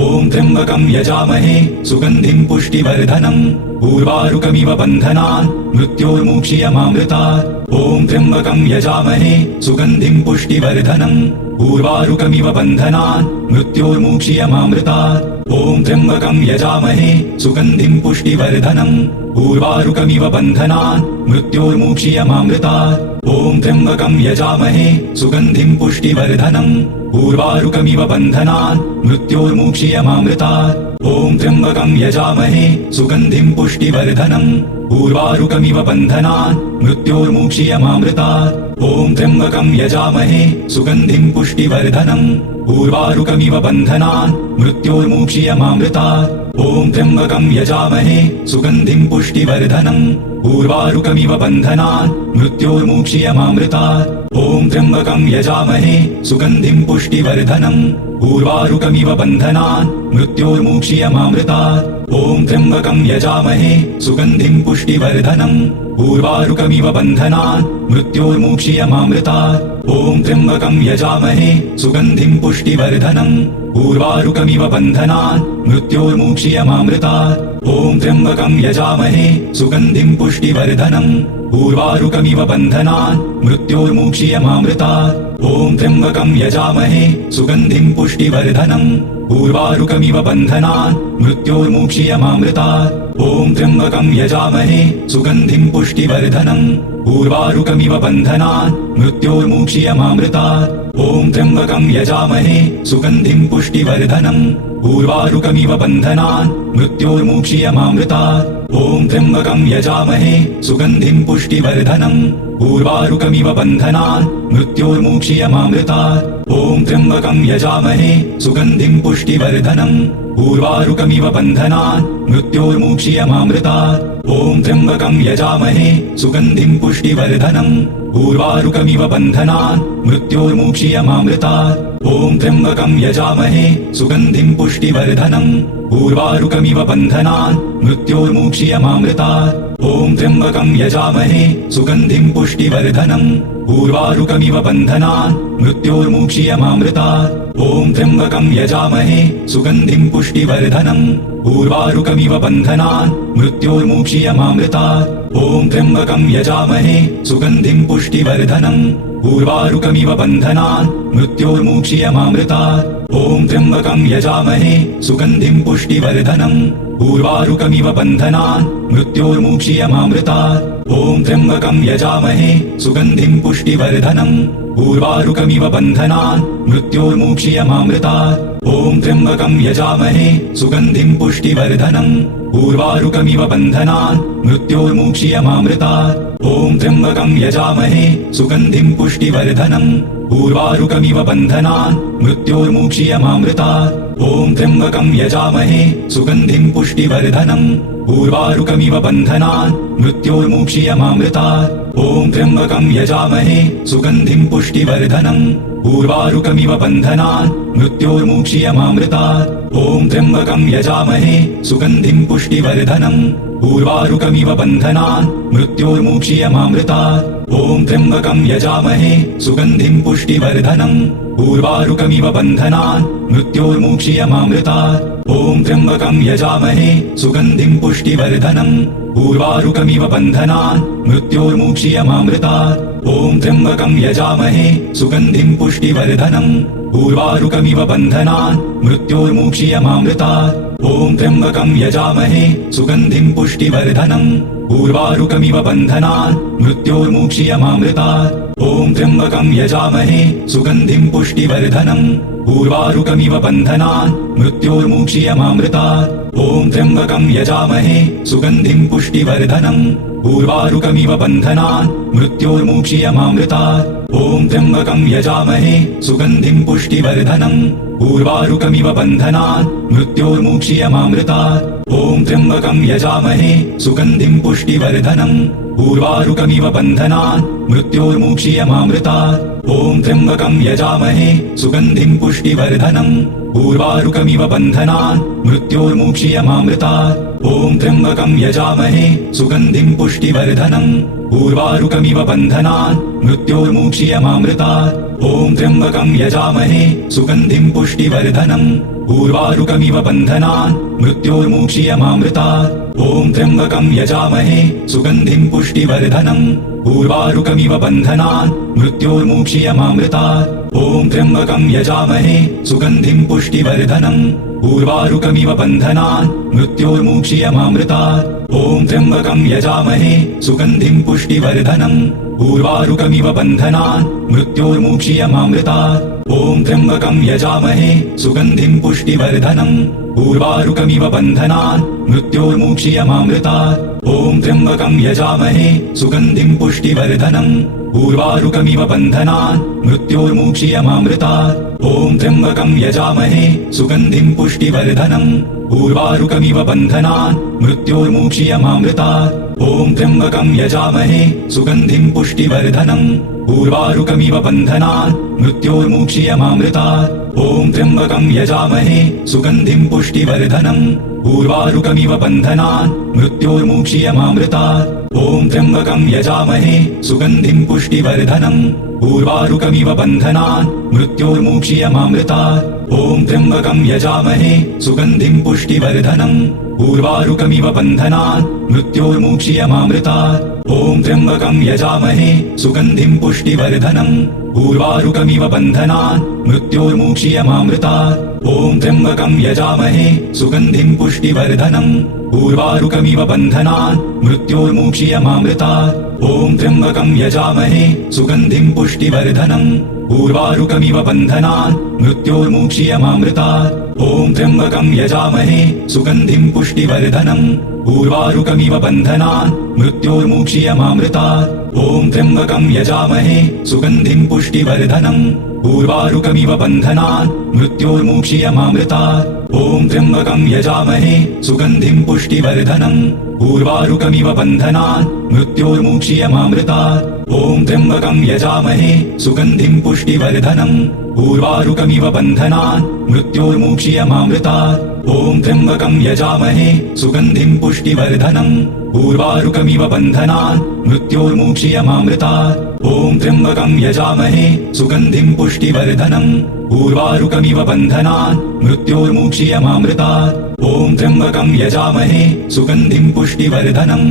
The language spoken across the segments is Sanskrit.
ॐ त्र्यम्बकं यजामहे सुगन्धिं पुष्टिवर्धनम् उर्वारुकमिव बन्धनान् मृत्योर्मुक्षीयमामृतात् ॐ त्र्यम्बकं यजामहे सुगन्धिं पुष्टिवर्धनम् उर्वारुकमिव बन्धनान् मृत्योर्मुक्षीयमामृतात् ॐ त्र्यम्बकं यजामहे सुगन्धिं पुष्टिवर्धनम् उर्वारुकमिव बन्धनान् मृत्योर्मुक्षीयमामृतात् ॐ त्र्यम्बकं यजामहे सुगन्धिं पुष्टिवर्धनम् उर्वारुकमिव बन्धनान् मृत्योर्मुक्षीयमामृतात् ॐ त्र्यम्बकं यजामहे सुगन्धिं पुष्टिवर्धनम् उर्वारुकमिव बन्धनान् मृत्योर्मुक्षीयमामृतात् ॐ त्र्यम्बकं यजामहे सुगन्धिं पुष्टिवर्धनम् उर्वारुकमिव बन्धनान् मृत्योर्मुक्षीयमामृतात् ॐ त्र्यम्बकं यजामहे सुगन्धिं पुष्टिवर्धनम् उर्वारुकमिव बन्धनान् मृत्योर्मुक्षीयमामृतात् ॐ त्र्यम्बकं यजामहे सुगन्धिं पुष्टिवर्धनम् उर्वारुकमिव बन्धनान् मृत्योर्मुक्षीयमामृतात् ॐ त्र्यम्बकं यजामहे सुगन्धिं पुष्टिवर्धनम् उर्वारुकमिव बन्धनान् मृत्योर्मुक्षीयमामृतात् ॐ त्र्यम्बकं यजामहे सुगन्धिं पुष्टिवर्धनम् उर्वारुकमिव बन्धनान् मृत्योर्मुक्षीयमामृतात् ॐ त्र्यम्बकं यजामहे सुगन्धिं पुष्टिवर्धनम् उर्वारुकमिव बन्धनान् मृत्योर्मुक्षीयमामृतात् ॐ त्र्यम्बकं यजामहे सुगन्धिं पुष्टिवर्धनम् उर्वारुकमिव बन्धनान् मृत्योर्मुक्षीयमामृतात् ॐ त्र्यम्बकं यजामहे सुगन्धिं पुष्टिवर्धनम् उर्वारुकमिव बन्धनान् मृत्योर्मुक्षीयमामृतात् ॐ त्र्यम्बकं यजामहे सुगन्धिं पुष्टिवर्धनम् उर्वारुकमिव बन्धनान् मृत्योर्मुक्षीयमामृतात् ॐ त्र्यम्बकं यजामहे सुगन्धिं पुष्टिवर्धनम् उर्वारुकमिव बन्धनान् मृत्योर्मुक्षीयमामृतात् ॐ त्र्यम्बकं यजामहे सुगन्धिं पुष्टिवर्धनम् उर्वारुकमिव बन्धनान् मृत्योर्मुक्षीयमामृतात् ॐ त्र्यम्बकं यजामहे सुगन्धिं पुष्टिवर्धनम् उर्वारुकमिव बन्धनान् मृत्योर्मुक्षीयमामृतात् ॐ त्र्यम्बकं यजामहे सुगन्धिं पुष्टिवर्धनम् उर्वारुकमिव बन्धनान् मृत्योर्मुक्षीयमामृतात् ॐ त्र्यम्बकं यजामहे सुगन्धिं पुष्टिवर्धनम् उर्वारुकमिव बन्धनान् मृत्योर्मुक्षीयमामृतात् ॐ त्र्यम्बकं यजामहे सुगन्धिं पुष्टिवर्धनम् उर्वारुकमिव बन्धनान् मृत्योर्मुक्षीयमामृतात् ॐ त्र्यम्बकं यजामहे सुगन्धिं पुष्टिवर्धनम् उर्वारुकमिव बन्धनान् मृत्योर्मुक्षीयमामृतात् ॐ त्र्यम्बकं यजामहे सुगन्धिं पुष्टिवर्धनम् उर्वारुकमिव बन्धनान् मृत्योर्मुक्षीयमामृतात् ॐ त्र्यम्बकं यजामहे सुगन्धिं पुष्टिवर्धनम् उर्वारुकमिव बन्धनान् मृत्योर्मुक्षीयमामृतात् ॐ त्र्यम्बकं यजामहे सुगन्धिं पुष्टिवर्धनम् उर्वारुकमिव बन्धनान् मृत्योर्मुक्षीयमामृतात् ॐ त्र्यम्बकं यजामहे सुगन्धिं पुष्टिवर्धनम् उर्वारुकमिव बन्धनान् मृत्योर्मुक्षीयमामृतात् ॐ त्र्यम्बकं यजामहे सुगन्धिं पुष्टिवर्धनम् उर्वारुकमिव बन्धनान् मृत्योर्मुक्षीयमामृतात् ॐ त्र्यम्बकं यजामहे सुगन्धिं पुष्टिवर्धनम् उर्वारुकमिव बन्धनान् मृत्योर्मुक्षीयमामृतात् ॐ त्र्यम्बकं यजामहे सुगन्धिं पुष्टिवर्धनम् उर्वारुकमिव बन्धनान् मृत्योर्मुक्षीयमामृतात् ॐ त्र्यम्बकं यजामहे सुगन्धिं पुष्टिवर्धनम् उर्वारुकमिव बन्धनान् मृत्योर्मुक्षीयमामृतात् ॐ त्र्यम्बकं यजामहे सुगन्धिं पुष्टिवर्धनम् उर्वारुकमिव बन्धनान् मृत्योर्मुक्षीयमामृतात् ॐ त्र्यम्बकं यजामहे सुगन्धिं पुष्टिवर्धनम् उर्वारुकमिव बन्धनान् मृत्योर्मुक्षीयमामृतात् ॐ त्र्यम्बकं यजामहे सुगन्धिं पुष्टिवर्धनम् उर्वारुकमिव बन्धनान् मृत्योर्मुक्षीयमामृतात् ॐ त्र्यम्बकं यजामहे सुगन्धिं पुष्टिवर्धनम् उर्वारुकमिव बन्धनान् मृत्योर्मुक्षीयमामृतात् ॐ त्र्यम्बकं यजामहे सुगन्धिं पुष्टिवर्धनम् उर्वारुकमिव बन्धनान् मृत्योर्मुक्षीयमामृतात् ॐ त्र्यम्बकं यजामहे सुगन्धिं पुष्टिवर्धनम् उर्वारुकमिव बन्धनान् मृत्योर्मुक्षीयमामृतात् ॐ त्र्यम्बकं यजामहे सुगन्धिं पुष्टिवर्धनम् उर्वारुकमिव बन्धनान् मृत्योर्मुक्षीयमामृतात् ॐ त्र्यम्बकं यजामहे सुगन्धिं पुष्टिवर्धनम् उर्वारुकमिव बन्धनान् मृत्योर्मुक्षीयमामृतात् ॐ त्र्यम्बकं यजामहे सुगन्धिं पुष्टिवर्धनम् उर्वारुकमिव बन्धनान् मृत्योर्मुक्षीयमामृतात् ॐ त्र्यम्बकं यजामहे सुगन्धिं पुष्टिवर्धनम् ऊर्वारुकमिव बन्धनान् मृत्योर्मुक्षीयमामृतात् ॐ त्र्यम्बकं यजामहे सुगन्धिं पुष्टिवर्धनम् ऊर्वारुकमिव बन्धनान् मृत्योर्मुक्षीयमामृतात् ॐ त्र्यम्बकं यजामहे सुगन्धिं पुष्टिवर्धनम् ऊर्वारुकमिव बन्धनान् मृत्योर्मुक्षीयमामृतात् ॐ त्र्यम्बकं यजामहे सुगन्धिं पुष्टिवर्धनम् ऊर्वारुकमिव बन्धनान् मृत्योर्मुक्षीयमामृतात् ॐ त्र्यम्बकं यजामहे सुगन्धिं पुष्टिवर्धनम् ऊर्वारुकमिव बन्धनान् मृत्योर्मुक्षीयमामृतात् ॐ त्र्यम्बकं यजामहे सुगन्धिं पुष्टिवर्धनम् ऊर्वारुकमिव बन्धनान् मृत्योर्मुक्षीयमामृतात् ॐ त्र्यम्बकं यजामहे सुगन्धिं पुष्टिवर्धनम् ऊर्वारुकमिव बन्धनान् मृत्योर्मुक्षीयमामृतात् ॐ त्र्यम्बकं यजामहे सुगन्धिं पुष्टिवर्धनम् ऊर्वारुकमिव बन्धनान् मृत्योर्मुक्षीयमामृतात् ॐ त्र्यम्बकं यजामहे सुगन्धिं पुष्टिवर्धनम् ऊर्वारुकमिव बन्धनान् मृत्योर्मुक्षीयमामृतात् ॐ त्र्यम्बकं यजामहे सुगन्धिं पुष्टिवर्धनम् ऊर्वारुकमिव बन्धनान् मृत्योर्मुक्षीयमामृतात् ॐ त्र्यम्बकं यजामहे सुगन्धिं पुष्टिवर्धनम् ऊर्वारुकमिव बन्धनान् मृत्योर्मुक्षीयमामृतात् ॐ त्र्यम्बकं यजामहे सुगन्धिं पुष्टिवर्धनम् ऊर्वारुकमिव बन्धनान् मृत्योर्मुक्षीयमामृतात् ॐ त्र्यम्बकं यजामहे सुगन्धिं पुष्टिवर्धनम् ऊर्वारुकमिव बन्धनान् मृत्योर्मुक्षीयमामृतात् ॐ त्र्यम्बकं यजामहे सुगन्धिं पुष्टिवर्धनम् ऊर्वारुकमिव बन्धनान् मृत्योर्मुक्षीयमामृतात् ॐ त्र्यम्बकं यजामहे सुगन्धिं पुष्टिवर्धनम् ऊर्वारुकमिव बन्धनान् मृत्योर्मुक्षीयमामृतात् ॐ त्र्यम्बकं यजामहे सुगन्धिं पुष्टिवर्धनम् ऊर्वारुकमिव बन्धनान् मृत्योर्मुक्षीयमामृतात् ॐ त्र्यम्बकं यजामहे सुगन्धिं पुष्टिवर्धनम् ऊर्वारुकमिव बन्धनान् मृत्योर्मुक्षीयमामृतात् ॐ त्र्यम्बकं यजामहे सुगन्धिं पुष्टिवर्धनम् ऊर्वारुकमिव बन्धनान् मृत्योर्मुक्षीयमामृतात् ॐ त्र्यम्बकं यजामहे सुगन्धिं पुष्टिवर्धनम् ऊर्वारुकमिव बन्धनान् मृत्योर्मुक्षीयमामृतात् ॐ त्र्यम्बकं यजामहे सुगन्धिं पुष्टिवर्धनम् ऊर्वारुकमिव बन्धनान् मृत्योर्मुक्षीयमामृतात् ॐ त्र्यम्बकं यजामहे सुगन्धिं पुष्टिवर्धनम्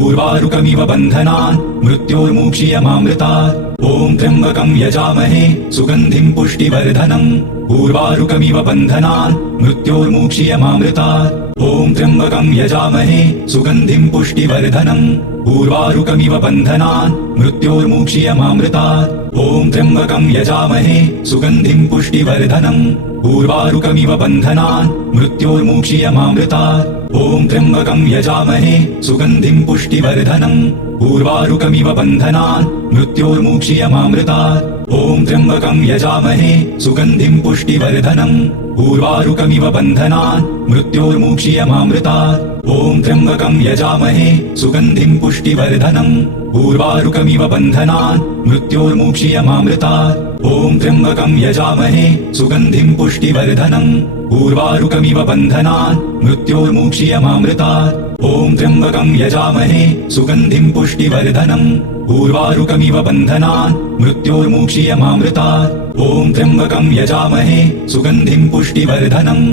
ऊर्वारुकमिव बन्धनान् मृत्योर्मुक्षीयमामृतात् ॐ त्र्यम्बकं यजामहे सुगन्धिं पुष्टिवर्धनम् ऊर्वारुकमिव बन्धनान् मृत्योर्मुक्षीयमामृतात् ॐ त्र्यम्बकं यजामहे सुगन्धिं पुष्टिवर्धनम् ऊर्वारुकमिव बन्धनान् मृत्योर्मुक्षीयमामृतात् ॐ त्र्यम्बकं यजामहे सुगन्धिं पुष्टिवर्धनम् ऊर्वारुकमिव बन्धनान् मृत्योर्मुक्षीयमामृतात् ॐ त्र्यम्बकं यजामहे सुगन्धिं पुष्टिवर्धनम् ऊर्वारुकमिव बन्धनान् मृत्योर्मुक्षीयमामृतात् ॐ त्र्यम्बकं यजामहे सुगन्धिं पुष्टिवर्धनम् ऊर्वारुकमिव बन्धनान् मृत्योर्मुक्षीयमामृतात् ॐ त्र्यम्बकं यजामहे सुगन्धिं पुष्टिवर्धनम् ऊर्वारुकमिव बन्धनान् मृत्योर्मुक्षीयमामृतात् ॐ त्र्यम्बकं यजामहे सुगन्धिं पुष्टिवर्धनम् ऊर्वारुकमिव बन्धनान् मृत्योर्मुक्षीयमामृतात् ॐ त्र्यम्बकं यजामहे सुगन्धिं पुष्टिवर्धनम् ऊर्वारुकमिव बन्धनान् मृत्योर्मुक्षीयमामृतात् ॐ त्र्यम्बकं यजामहे सुगन्धिं पुष्टिवर्धनम्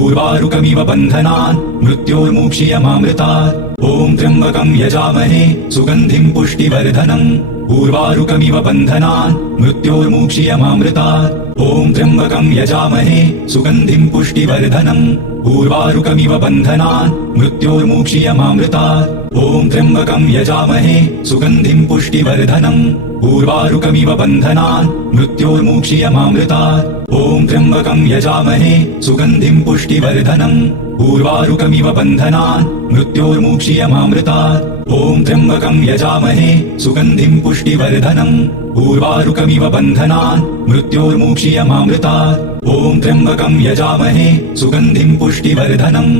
ऊर्वारुकमिव बन्धनान् मृत्योर्मुक्षीयमामृतात् ॐ त्र्यम्बकं यजामहे सुगन्धिं पुष्टिवर्धनम् ऊर्वारुकमिव बन्धनान् मृत्योर्मुक्षीयमामृतात् ॐ त्र्यम्बकं यजामहे सुगन्धिं पुष्टिवर्धनम् ऊर्वारुकमिव बन्धनान् मृत्योर्मुक्षीयमामृतात् ॐ त्र्यम्बकं यजामहे सुगन्धिं पुष्टिवर्धनम् ऊर्वारुकमिव बन्धनान् मृत्योर्मुक्षीयमामृतात् ॐ त्र्यम्बकं यजामहे सुगन्धिं पुष्टिवर्धनम् ऊर्वारुकमिव बन्धनान् मृत्योर्मुक्षीयमामृतात् ॐ त्र्यम्बकं यजामहे सुगन्धिं पुष्टिवर्धनम् ऊर्वारुकमिव बन्धनान् मृत्योर्मुक्षीयमामृतात् ॐ त्र्यम्बकं यजामहे सुगन्धिं पुष्टिवर्धनम्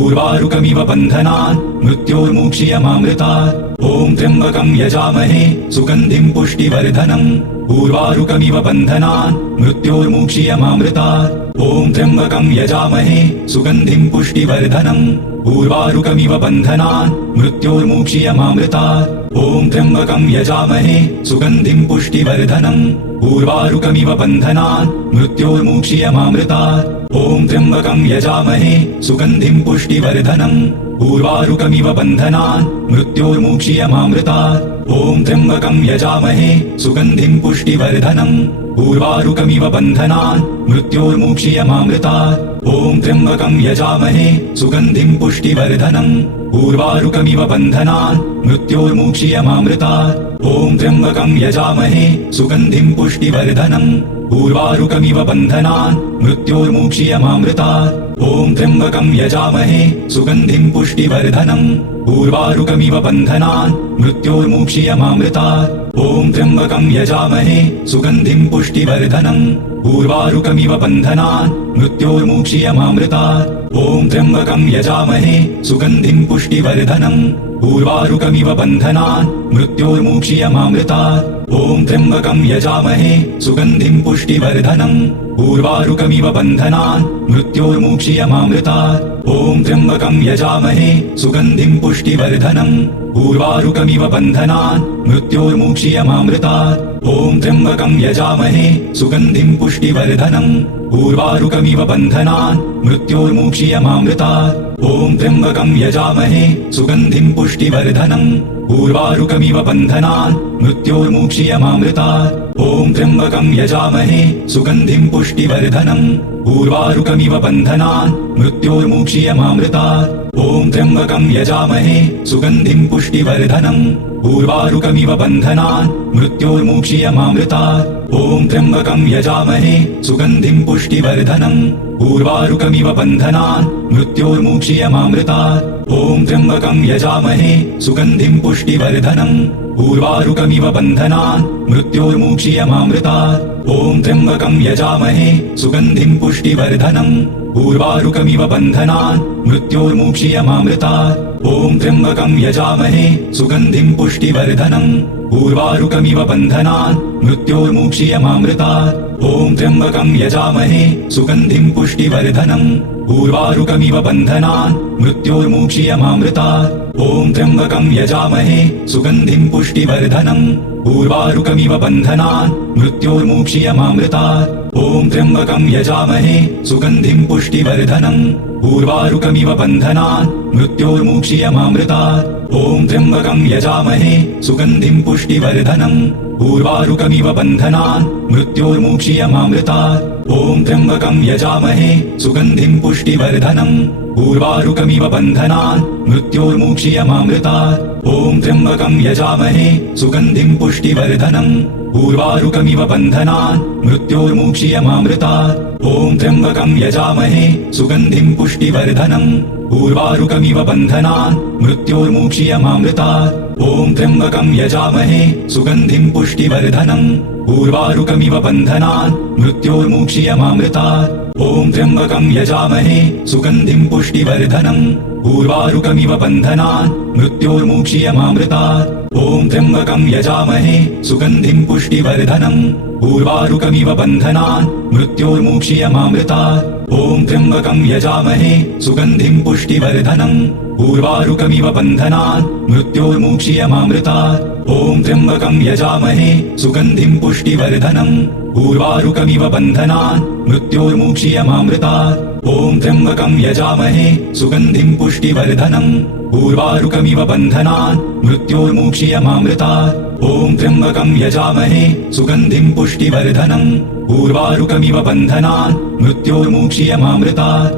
ऊर्वारुकमिव बन्धनान् मृत्योर्मुक्षीयमामृतात् ॐ त्र्यम्बकं यजामहे सुगन्धिं पुष्टिवर्धनम् ऊर्वारुकमिव बन्धनान् मृत्योर्मुक्षीयमामृतात् ॐ त्र्यम्बकं यजामहे सुगन्धिं पुष्टिवर्धनम् ऊर्वारुकमिव बन्धनान् मृत्योर्मुक्षीयमामृतात् ॐ त्र्यम्बकं यजामहे सुगन्धिं पुष्टिवर्धनम् ऊर्वारुकमिव बन्धनान् मृत्योर्मुक्षीयमामृतात् ॐ त्र्यम्बकं यजामहे सुगन्धिं पुष्टिवर्धनम् ऊर्वारुकमिव बन्धनान् मृत्योर्मुक्षीयमामृतात् ॐ त्र्यम्बकं यजामहे सुगन्धिं पुष्टिवर्धनम् ऊर्वारुकमिव बन्धनान् मृत्योर्मुक्षीयमामृतात् ॐ त्र्यम्बकं यजामहे सुगन्धिं पुष्टिवर्धनम् ऊर्वारुकमिव बन्धनान् मृत्योर्मुक्षीयमामृतात् ॐ त्र्यम्बकं यजामहे सुगन्धिं पुष्टिवर्धनम् ऊर्वारुकमिव बन्धनान् मृत्योर्मुक्षीयमामृतात् ॐ त्र्यम्बकं यजामहे सुगन्धिं पुष्टिवर्धनम् ऊर्वारुकमिव बन्धनान् मृत्योर्मुक्षीयमामृतात् ॐ त्र्यम्बकं यजामहे सुगन्धिं पुष्टिवर्धनम् ऊर्वारुकमिव बन्धनान् मृत्योर्मुक्षीयमामृतात् ॐ त्र्यम्बकं यजामहे सुगन्धिं पुष्टिवर्धनम् ऊर्वारुकमिव बन्धनान् मृत्योर्मुक्षीयमामृतात् ॐ त्र्यम्बकं यजामहे सुगन्धिं पुष्टिवर्धनम् ऊर्वारुकमिव बन्धनान् मृत्योर्मुक्षीयमामृतात् ॐ त्र्यम्बकं यजामहे सुगन्धिं पुष्टिवर्धनम् ऊर्वारुकमिव बन्धनान् मृत्योर्मुक्षीयमामृतात् ॐ त्र्यम्बकं यजामहे सुगन्धिं पुष्टिवर्धनम् ऊर्वारुकमिव बन्धनान् मृत्योर्मुक्षीयमामृतात् ॐ त्र्यम्बकं यजामहे सुगन्धिं पुष्टिवर्धनम् ऊर्वारुकमिव बन्धनान् मृत्योर्मुक्षीयमामृतात् ॐ त्र्यम्बकं यजामहे सुगन्धिं पुष्टिवर्धनम् ऊर्वारुकमिव बन्धनान् मृत्योर्मुक्षीयमामृतात् ॐ त्र्यम्बकं यजामहे सुगन्धिं पुष्टिवर्धनम् ऊर्वारुकमिव बन्धनान् मृत्योर्मुक्षीयमामृतात् ॐ त्र्यम्बकं यजामहे सुगन्धिं पुष्टिवर्धनम् ऊर्वारुकमिव बन्धनान् मृत्योर्मुक्षीयमामृतात् ॐ त्र्यम्बकं यजामहे सुगन्धिं पुष्टिवर्धनम् ऊर्वारुकमिव बन्धनान् मृत्योर्मुक्षीयमामृतात् ॐ त्र्यम्बकं यजामहे सुगन्धिं पुष्टिवर्धनम् ऊर्वारुकमिव बन्धनान् मृत्योर्मुक्षीयमामृतात् ॐ त्र्यम्बकं यजामहे सुगन्धिं पुष्टिवर्धनम् ऊर्वारुकमिव बन्धनान् मृत्योर्मुक्षीयमामृतात् ॐ त्र्यम्बकं यजामहे सुगन्धिं पुष्टिवर्धनम् ऊर्वारुकमिव बन्धनान् मृत्योर्मुक्षीयमामृतात् ॐ त्र्यम्बकं यजामहे सुगन्धिं पुष्टिवर्धनम् ऊर्वारुकमिव बन्धनान् मृत्योर्मुक्षीयमामृतात् ॐ त्र्यम्बकं यजामहे सुगन्धिं पुष्टिवर्धनम् ऊर्वारुकमिव बन्धनान् मृत्योर्मुक्षीयमामृतात् ॐ त्र्यम्बकं यजामहे सुगन्धिं पुष्टिवर्धनम् ऊर्वारुकमिव बन्धनान् मृत्योर्मुक्षीयमामृतात् ॐ त्र्यम्बकं यजामहे सुगन्धिं पुष्टिवर्धनम् ऊर्वारुकमिव बन्धनान् मृत्योर्मुक्षीयमामृतात् ॐ त्र्यम्बकं यजामहे सुगन्धिं पुष्टिवर्धनम् ऊर्वारुकमिव बन्धनान् मृत्योर्मुक्षीयमामृतात् ॐ त्र्यम्बकं यजामहे सुगन्धिं पुष्टिवर्धनम् ऊर्वारुकमिव बन्धनान् मृत्योर्मुक्षीयमामृतात् ॐ त्र्यम्बकं यजामहे सुगन्धिं पुष्टिवर्धनम् ऊर्वारुकमिव बन्धनान् मृत्योर्मुक्षीयमामृतात् ॐ त्र्यम्बकं यजामहे सुगन्धिं पुष्टिवर्धनम् ऊर्वारुकमिव बन्धनान् मृत्योर्मुक्षीयमामृतात् ॐ त्र्यम्बकं यजामहे सुगन्धिं पुष्टिवर्धनम् ऊर्वारुकमिव बन्धनान् मृत्योर्मुक्षीयमामृतात् ॐ त्र्यम्बकं यजामहे सुगन्धिं पुष्टिवर्धनम् ऊर्वारुकमिव बन्धनान् मृत्योर्मुक्षीयमामृतात् ॐ त्र्यम्बकं यजामहे सुगन्धिं पुष्टिवर्धनम् ऊर्वारुकमिव बन्धनान् मृत्योर्मुक्षीयमामृतात् ॐ त्र्यम्बकं यजामहे सुगन्धिं पुष्टिवर्धनम् ऊर्वारुकमिव बन्धनान् मृत्योर्मुक्षीयमामृतात् ॐ त्र्यम्बकं यजामहे सुगन्धिं पुष्टिवर्धनम् ऊर्वारुकमिव बन्धनान् मृत्योर्मुक्षीयमामृतात्